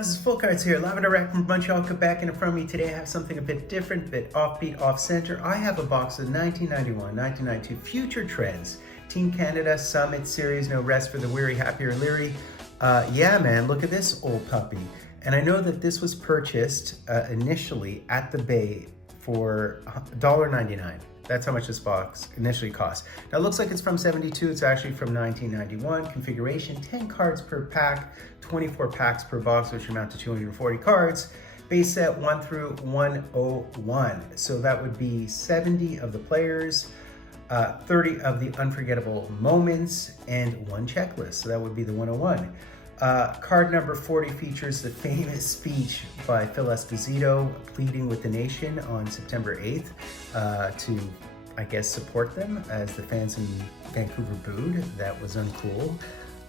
Naz's Full Cards here, live and direct from Montreal, Quebec, and in front of me today I have something a bit different, bit offbeat, off-center. I have a box of 1991-1992 Future Trends Team Canada Summit Series, no rest for the weary, happy or leery. Yeah man, look at this old puppy. And I know that this was purchased initially at the Bay for $1.99. That's how much this box initially cost. Now it looks like it's from 72, it's actually from 1991. Configuration, 10 cards per pack, 24 packs per box, which amount to 240 cards. Base set 1 through 101. So that would be 70 of the players, 30 of the unforgettable moments, and 1 checklist. So that would be the 101. Card number 40 features the famous speech by Phil Esposito pleading with the nation on September 8th to, I guess, support them as the fans in Vancouver booed. That was uncool.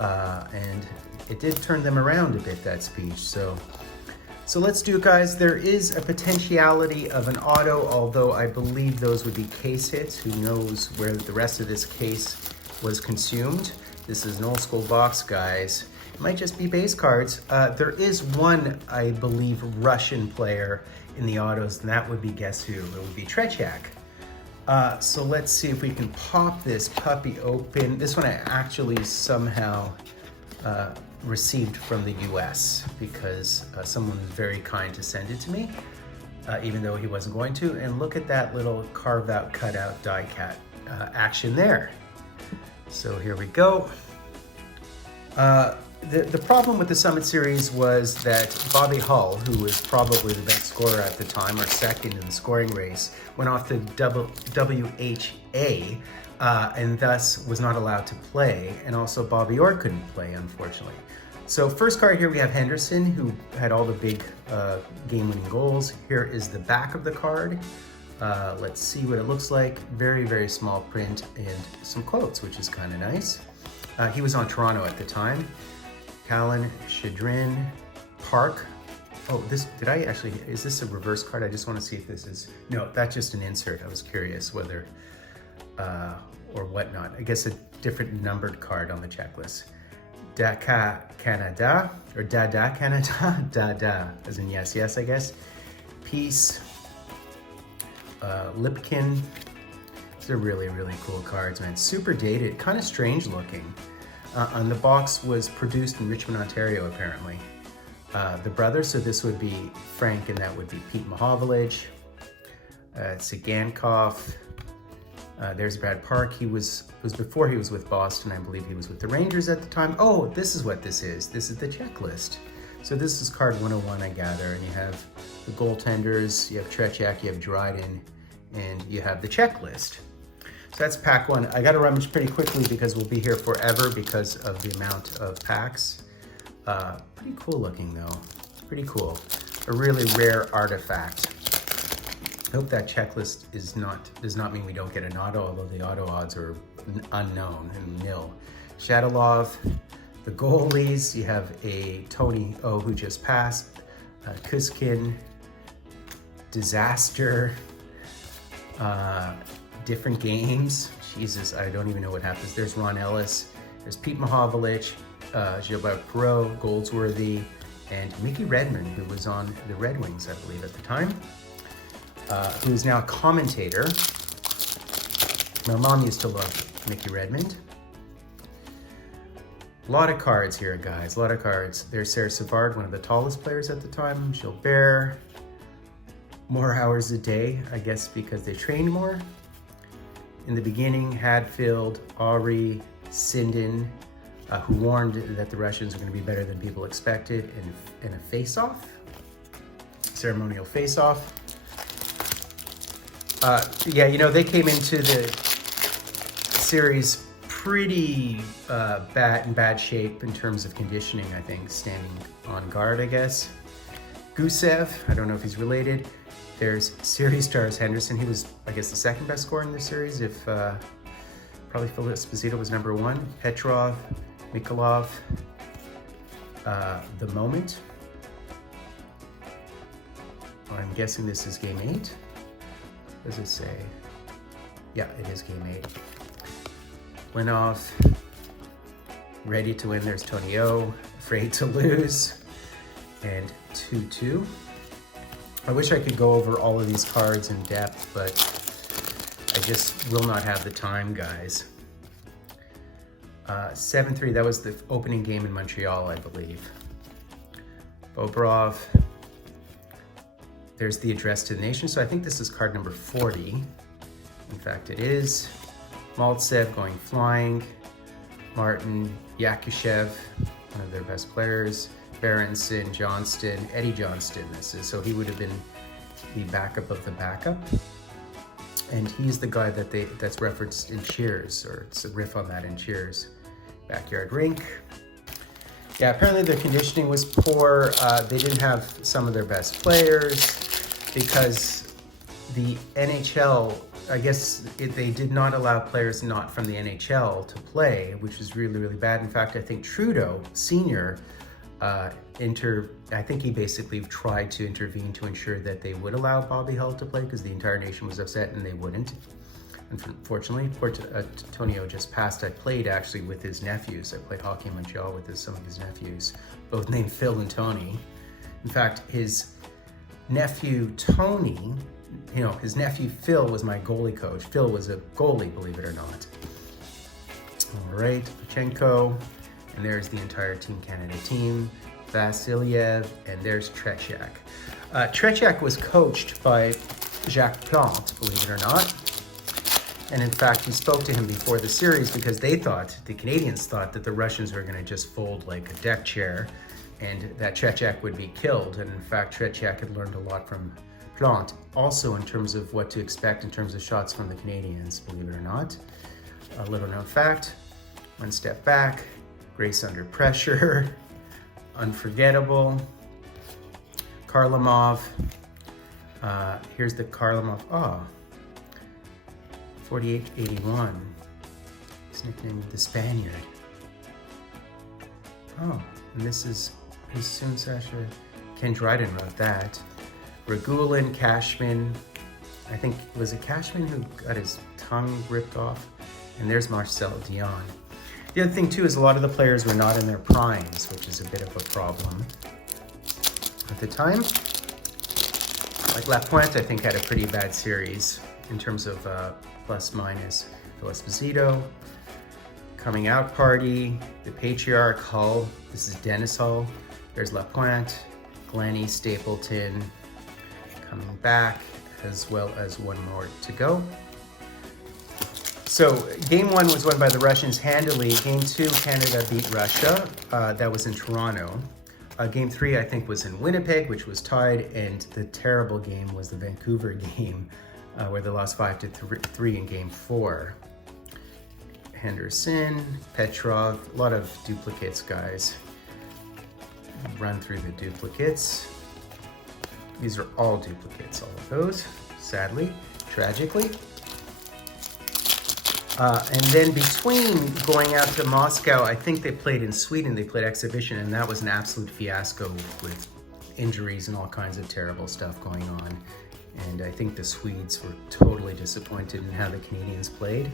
And it did turn them around a bit, that speech. So let's do it, guys. There is a potentiality of an auto, although I believe those would be case hits. Who knows where the rest of this case was consumed. This is an old school box, guys. Might just be base cards. There is one, I believe, Russian player in the autos, and that would be, guess who? It would be Tretiak. So let's see if we can pop this puppy open. This one I actually somehow received from the US because someone was very kind to send it to me, even though he wasn't going to. And look at that little carve out, cut out die cat action there. So here we go. The problem with the Summit Series was that Bobby Hull, who was probably the best scorer at the time, or second in the scoring race, went off the WHA and thus was not allowed to play. And also Bobby Orr couldn't play, unfortunately. So first card here we have Henderson, who had all the big game-winning goals. Here is the back of the card. Let's see what it looks like. Very, very small print and some quotes, which is kind of nice. He was on Toronto at the time. Callan, Shadrin, Park. Oh, is this a reverse card? I just want to see if this is, no, that's just an insert. I was curious whether, or whatnot. I guess a different numbered card on the checklist. Daka Canada, or Dada Canada, Dada, as in yes, yes, I guess. Peace, Lipkin. These are really, really cool cards, man. Super dated, kind of strange looking. And the box was produced in Richmond, Ontario, apparently. The brothers, so this would be Frank and that would be Pete Mahovlich. Tsigankov. There's Brad Park. He was before he was with Boston. I believe he was with the Rangers at the time. Oh, this is what this is. This is the checklist. So this is card 101, I gather. And you have the goaltenders, you have Tretiak, you have Dryden, and you have the checklist. So that's pack 1. I got to rummage pretty quickly because we'll be here forever because of the amount of packs. Pretty cool looking though. Pretty cool. A really rare artifact. I hope that checklist does not mean we don't get an auto, although the auto odds are unknown and nil. Shadalov, the goalies. You have a Tony O who just passed. Kuskin, Disaster. Different games. Jesus, I don't even know what happens. There's Ron Ellis. There's Pete Mahovlich, Gilbert Perreault, Goldsworthy, and Mickey Redmond, who was on the Red Wings, I believe, at the time, who is now a commentator. My mom used to love Mickey Redmond. A lot of cards here, guys. A lot of cards. There's Sarah Savard, one of the tallest players at the time. Gilbert. More hours a day, I guess, because they trained more. In the beginning, Hadfield, Aubrey, Sinden, who warned that the Russians were going to be better than people expected in a face-off, ceremonial face-off. Yeah, you know, they came into the series pretty bad shape in terms of conditioning, I think, standing on guard, I guess. Gusev, I don't know if he's related. There's series stars Henderson. He was, I guess, the second best scorer in this series, if probably Phil Esposito was number 1. Petrov, Mikhailov, The Moment. I'm guessing this is game 8. What does it say? Yeah, it is game 8. Winnoff, Ready to Win. There's Tony O, Afraid to Lose. and 2-2. I wish I could go over all of these cards in depth, but I just will not have the time, guys. 7-3, that was the opening game in Montreal, I believe. Bobrov. There's the address to the nation. So I think this is card number 40. In fact, it is. Maltsev going flying. Martin Yakushev, one of their best players. Berenson, Johnston, Eddie Johnston. This is, so he would have been the backup of the backup. And he's the guy that's referenced in Cheers, or it's a riff on that in Cheers. Backyard rink. Yeah, apparently the conditioning was poor. They didn't have some of their best players because the NHL, I guess they did not allow players not from the NHL to play, which was really, really bad. In fact, I think Trudeau Sr., I think he basically tried to intervene to ensure that they would allow Bobby Hull to play because the entire nation was upset and they wouldn't. Unfortunately, Tonio just passed. I played actually with his nephews. I played hockey in Montreal with some of his nephews, both named Phil and Tony. In fact, his nephew Tony, his nephew Phil was my goalie coach. Phil was a goalie, believe it or not. All right, Pachenko, and there's the entire Team Canada team. Vasilyev, and there's Tretiak. Tretiak was coached by Jacques Plante, believe it or not. And in fact, he spoke to him before the series because the Canadians thought that the Russians were going to just fold like a deck chair and that Tretiak would be killed. And in fact, Tretiak had learned a lot from Plante, also in terms of what to expect in terms of shots from the Canadians, believe it or not. A little known fact, one step back, grace under pressure, unforgettable, Kharlamov. Here's the Kharlamov, 4881. His nickname the Spaniard. Oh, and this is his soon Sasha. Ken Dryden wrote that. Regulin, Cashman. I think, was it Cashman who got his tongue ripped off? And there's Marcel Dion. The other thing too is a lot of the players were not in their primes, which is a bit of a problem at the time. Like Lapointe, I think, had a pretty bad series in terms of plus minus. Phil Esposito, coming out party, the Patriarch, Hull. This is Dennis Hull. There's Lapointe, Glennie, Stapleton, coming back, as well as one more to go. So game one was won by the Russians handily. Game two, Canada beat Russia. That was in Toronto. Game three, I think, was in Winnipeg, which was tied. And the terrible game was the Vancouver game, where they lost 5-3 in game four. Henderson, Petrov, a lot of duplicates, guys. Run through the duplicates. These are all duplicates, all of those, sadly, tragically. And then between going out to Moscow, I think they played in Sweden, they played exhibition, and that was an absolute fiasco with injuries and all kinds of terrible stuff going on. And I think the Swedes were totally disappointed in how the Canadians played.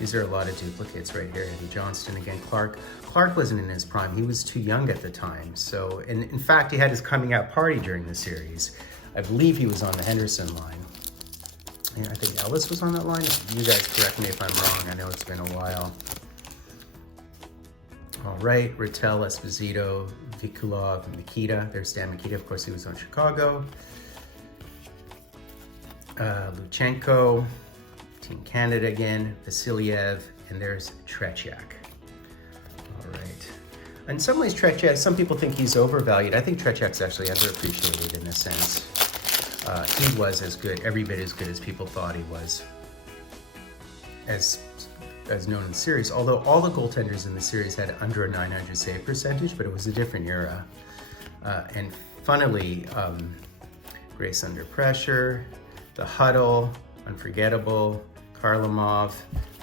These are a lot of duplicates right here. Eddie Johnston again, Clark. Clark wasn't in his prime, he was too young at the time. So, and in fact, he had his coming out party during the series. I believe he was on the Henderson line. And I think Ellis was on that line. You guys correct me if I'm wrong. I know it's been a while. All right, Rattel, Esposito, Vikulov, Nikita. There's Stan Mikita. Of course, he was on Chicago. Luchenko, Team Canada again. Vasilyev, and there's Tretiak. All right. In some ways, Tretiak, some people think he's overvalued. I think Tretiak's actually underappreciated in a sense. He was as good, every bit as good as people thought he was, as known in the series. Although all the goaltenders in the series had under a 900 save percentage, but it was a different era. And funnily, Grace Under Pressure, The Huddle, Unforgettable, Kharlamov,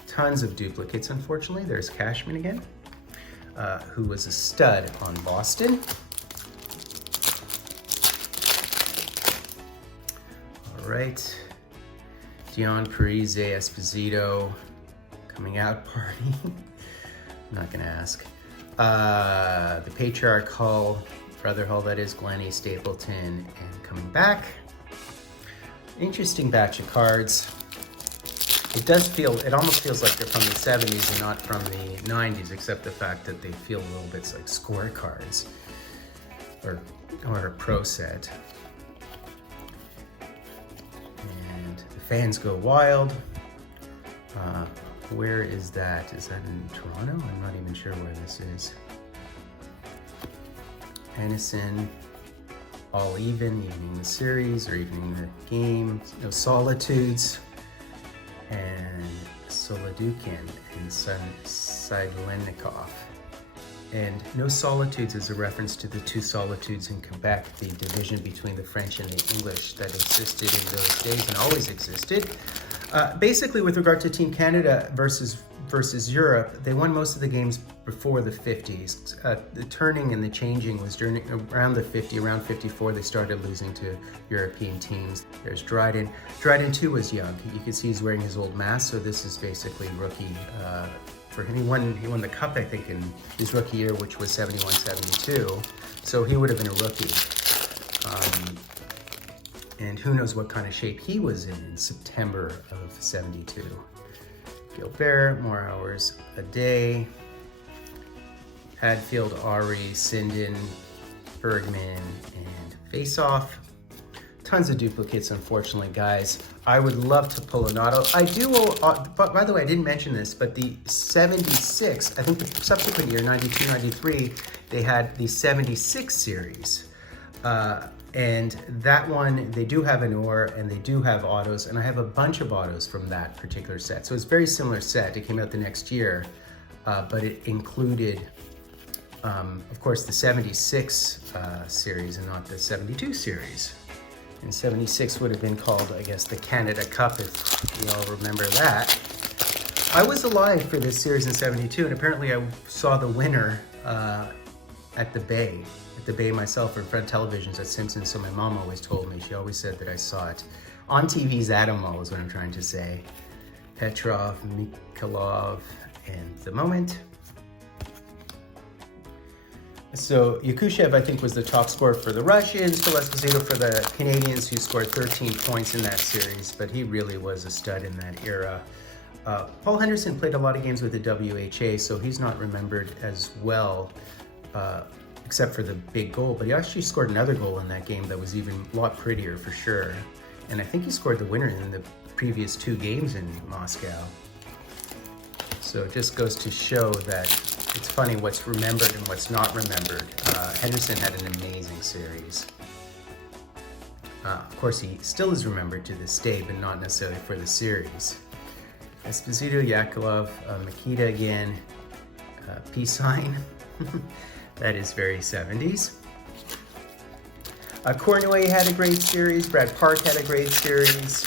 tons of duplicates, unfortunately. There's Cashman again, who was a stud on Boston. All right, Dion, Parise, Esposito, coming out party. I'm not gonna ask. The Patriarch, Hull, Brother Hull, that is Glennie Stapleton. And coming back, interesting batch of cards. It almost feels like they're from the 70s and not from the 90s, except the fact that they feel a little bit like score cards or a pro set. And the fans go wild. Where is that? Is that in Toronto? I'm not even sure where this is. Henderson, all evening the series or evening the game. No Solitudes. And Solodukin and Sidelennikov. And No Solitudes is a reference to the two solitudes in Quebec, the division between the French and the English that existed in those days and always existed. Basically, with regard to Team Canada versus Europe, they won most of the games before the 50s. The turning and the changing was around the 50, around 54, they started losing to European teams. There's Dryden. Dryden too was young. You can see he's wearing his old mask, so this is basically rookie for him. He won the cup, I think, in his rookie year, which was 71-72. So he would have been a rookie. And who knows what kind of shape he was in September of 72. Gilbert, more hours a day. Hadfield, Ari, Sinden, Bergman, and Face-Off. Tons of duplicates, unfortunately, guys. I would love to pull an auto. I do, but by the way, I didn't mention this, but the 76, I think the subsequent year, 92, 93, they had the 76 series. And that one, they do have an ore and they do have autos, and I have a bunch of autos from that particular set. So it's a very similar set. It came out the next year, but it included, of course, the 76 series and not the 72 series. And 76 would have been called, I guess, the Canada Cup, if you all remember that. I was alive for this series in 72, and apparently I saw the winner at the Bay. At the Bay myself, or in front of televisions at Simpsons, so my mom always told me, she always said that I saw it. On TV's Adamo is what I'm trying to say. Petrov, Mikhailov, and the moment. So Yakushev, I think, was the top scorer for the Russians, Phil Esposito for the Canadians, who scored 13 points in that series, but he really was a stud in that era. Paul Henderson played a lot of games with the WHA, so he's not remembered as well, except for the big goal, but he actually scored another goal in that game that was even a lot prettier for sure. And I think he scored the winner in the previous 2 games in Moscow. So it just goes to show that it's funny what's remembered and what's not remembered. Henderson had an amazing series. Of course, he still is remembered to this day, but not necessarily for the series. Esposito, Yakulov, Makita again, peace sign. That is very 70s. Cournoy had a great series. Brad Park had a great series.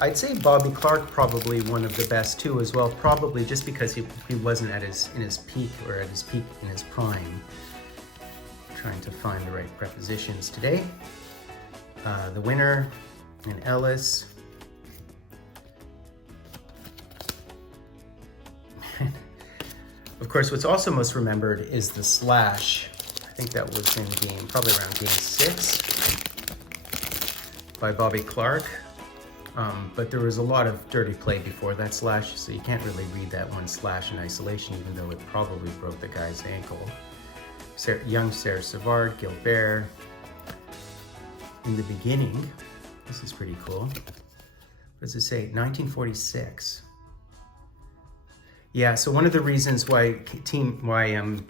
I'd say Bobby Clark probably one of the best too as well, probably just because he wasn't in his peak in his prime. Trying to find the right prepositions today. The winner and Ellis. Of course, what's also most remembered is the slash. I think that was in probably around game 6 by Bobby Clark. But there was a lot of dirty play before that slash, so you can't really read that one slash in isolation, even though it probably broke the guy's ankle. Young Sarah Savard, Gilbert. In the beginning, this is pretty cool. What does it say? 1946. Yeah, so one of the reasons why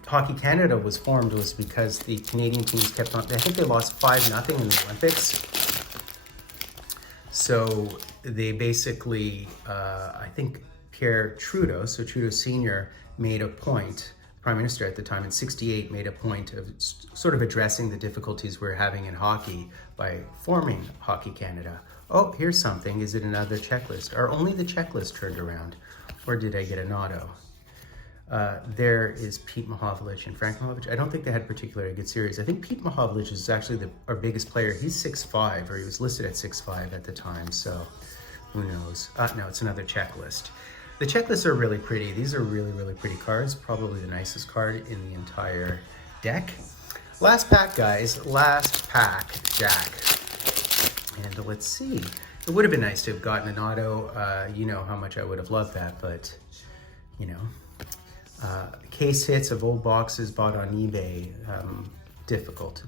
Hockey Canada was formed was because the Canadian teams kept on, I think they lost 5-0 in the Olympics. So they basically, I think Pierre Trudeau, so Trudeau Sr. made a point, Prime Minister at the time in '68, made a point of sort of addressing the difficulties we're having in hockey by forming Hockey Canada. Oh, here's something. Is it another checklist? Are only the checklist turned around? Or did I get an auto? There is Pete Mahovlich and Frank Mahovlich. I don't think they had particularly good series. I think Pete Mahovlich is actually our biggest player. He's 6'5", or he was listed at 6'5" at the time, so who knows? No, it's another checklist. The checklists are really pretty. These are really, really pretty cards. Probably the nicest card in the entire deck. Last pack, guys. Last pack, Jack. And let's see. It would have been nice to have gotten an auto. You know how much I would have loved that, but, you know. Case hits of old boxes bought on eBay. Difficult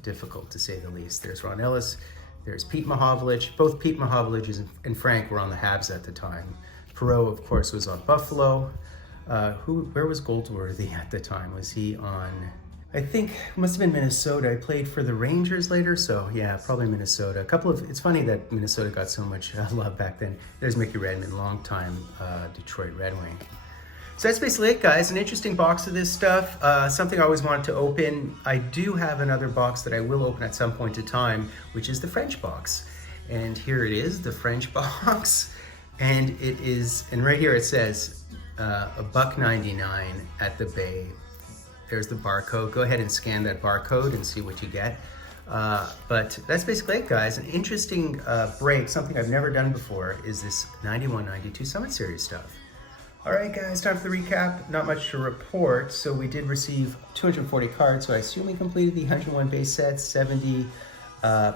to say the least. There's Ron Ellis. There's Pete Mahovlich. Both Pete Mahovlich and Frank were on the Habs at the time. Perreault, of course, was on Buffalo. Where was Goldsworthy at the time? Was he on... I think it must have been Minnesota. I played for the Rangers later, so yeah, probably Minnesota. It's funny that Minnesota got so much love back then. There's Mickey Redmond, longtime Detroit Red Wing. So that's basically it, guys. An interesting box of this stuff. Something I always wanted to open. I do have another box that I will open at some point in time, which is the French box. And here it is, the French box. And it is, and right here it says, $1.99 at the Bay. There's the barcode. Go ahead and scan that barcode and see what you get. But that's basically it, guys. An interesting break, something I've never done before, is this 91-92 Summit Series stuff. All right, guys, time for the recap. Not much to report. So we did receive 240 cards, so I assume we completed the 101 base sets, 70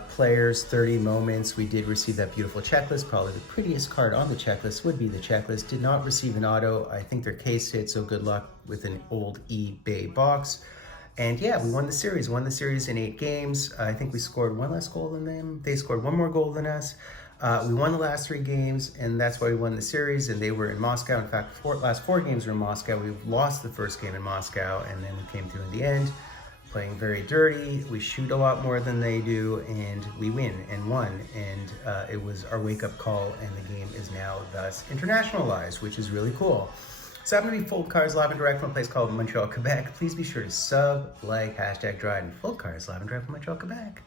players, 30 moments. We did receive that beautiful checklist. Probably the prettiest card on the checklist would be the checklist. Did not receive an auto. I think they're case hit, so good luck with an old eBay box. And yeah, we won the series. Won the series in 8 games. I think we scored one less goal than them. They scored one more goal than us. We won the last 3 games, and that's why we won the series, and they were in Moscow. In fact, last 4 games were in Moscow. We lost the first game in Moscow, and then we came through in the end. Playing very dirty, we shoot a lot more than they do, and we win and won. And it was our wake-up call, and the game is now thus internationalized, which is really cool. So I'm going to be Full Cars live and direct from a place called Montreal, Quebec. Please be sure to sub, like, hashtag Dryden. Full Cars live and direct from Montreal, Quebec.